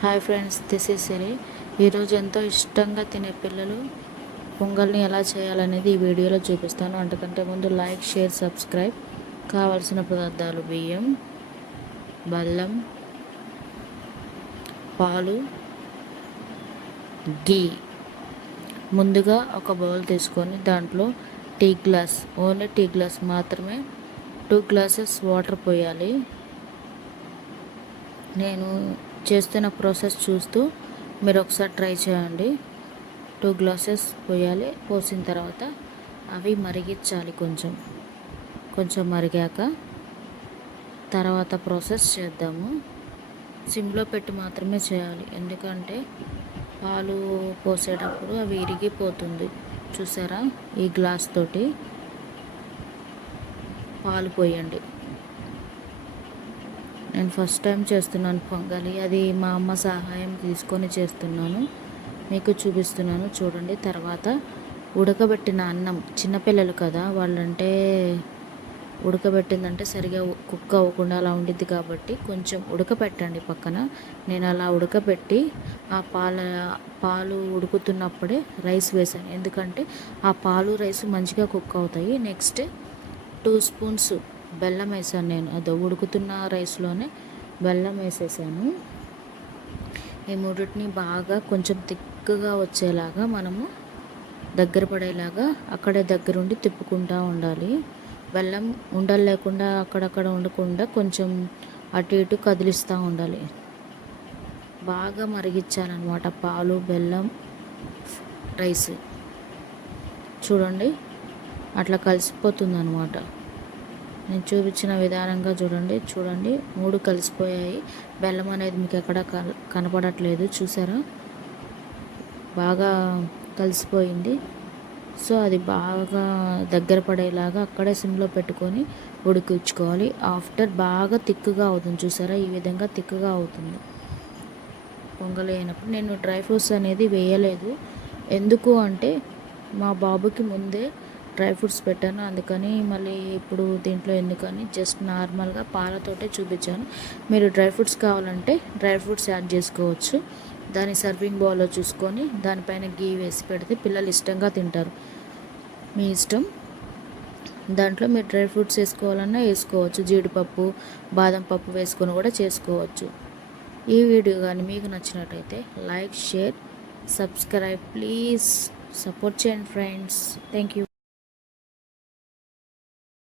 Hi friends, this is సిరి. ఈరోజు ఎంతో ఇష్టంగా తినే పిల్లలు పొంగల్ని ఎలా చేయాలనేది ఈ వీడియోలో చూపిస్తాను. అంతకంటే ముందు లైక్, షేర్, సబ్స్క్రైబ్. కావాల్సిన పదార్థాలు: బియ్యం, బెల్లం, పాలు, గీ. ముందుగా ఒక బౌల్ తీసుకొని దాంట్లో ఓన్లీ టీ గ్లాస్ మాత్రమే 2 గ్లాసెస్ వాటర్ పోయాలి. నేను చేస్తున్న ప్రాసెస్ చూస్తూ మీరు ఒకసారి ట్రై చేయండి. 2 గ్లాసెస్ పోయాలి. పోసిన తర్వాత అవి మరిగించాలి. కొంచెం మరిగాక తర్వాత ప్రాసెస్ చేద్దాము. సిమ్లో పెట్టి మాత్రమే చేయాలి, ఎందుకంటే పాలు పోసేటప్పుడు అవి ఇరిగిపోతుంది. చూసారా, ఈ గ్లాస్ తోటి పాలు పోయండి. నేను ఫస్ట్ టైం చేస్తున్నాను పొంగలి. అది మా అమ్మ సహాయం తీసుకొని చేస్తున్నాను, మీకు చూపిస్తున్నాను చూడండి. తర్వాత ఉడకబెట్టిన అన్నం, చిన్నపిల్లలు కదా వాళ్ళంటే ఉడకబెట్టిందంటే సరిగా కుక్ అవ్వకుండా అలా ఉండిద్ది, కాబట్టి కొంచెం ఉడకబెట్టండి పక్కన. నేను అలా ఉడకబెట్టి ఆ పాలు ఉడుకుతున్నప్పుడే రైస్ వేసాను, ఎందుకంటే ఆ పాలు రైస్ మంచిగా కుక్ అవుతాయి. నెక్స్ట్ 2 స్పూన్స్ బెల్లం వేసాను. నేను అది ఉడుకుతున్న రైస్లోనే బెల్లం వేసేసాను. ఈ మూడింటిని బాగా కొంచెం థిక్గా వచ్చేలాగా మనము దగ్గర పడేలాగా అక్కడే దగ్గరుండి తిప్పుకుంటూ ఉండాలి. బెల్లం ఉండలు లేకుండా అక్కడక్కడ ఉండకుండా కొంచెం అటు ఇటు కదిలిస్తూ ఉండాలి. బాగా మరిగించాలన్నమాట పాలు, బెల్లం, రైస్. చూడండి, అట్లా కలిసిపోతుంది అన్నమాట. నేను చూపించిన విధానంగా చూడండి. 3 కలిసిపోయాయి. బెల్లం అనేది మీకు ఎక్కడ కనపడట్లేదు, చూసారా, బాగా కలిసిపోయింది. సో అది బాగా దగ్గర పడేలాగా అక్కడే సిమ్లో పెట్టుకొని ఉడికించుకోవాలి. ఆఫ్టర్ బాగా థిక్గా అవుతుంది, చూసారా, ఈ విధంగా థిక్గా అవుతుంది పొంగలి అయినప్పుడు. నేను డ్రై ఫ్రూట్స్ అనేది వేయలేదు, ఎందుకు అంటే మా బాబుకి ముందే డ్రై ఫ్రూట్స్ పెట్టాను, అందుకని మళ్ళీ ఇప్పుడు దీంట్లో ఎందుకని జస్ట్ నార్మల్గా పాలతోటే చూపించాను. మీరు డ్రై ఫ్రూట్స్ కావాలంటే డ్రై ఫ్రూట్స్ యాడ్ చేసుకోవచ్చు. దాని సర్వింగ్ బౌల్లో చూసుకొని దానిపైన గీ వేసి పెడితే పిల్లలు ఇష్టంగా తింటారు. మీ ఇష్టం. దాంట్లో మీరు డ్రై ఫ్రూట్స్ వేసుకోవాలన్నా వేసుకోవచ్చు. జీడిపప్పు, బాదం పప్పు వేసుకొని కూడా చేసుకోవచ్చు. ఈ వీడియో కానీ మీకు నచ్చినట్టయితే like, share, subscribe. Please support చేయండి ఫ్రెండ్స్. Thank you.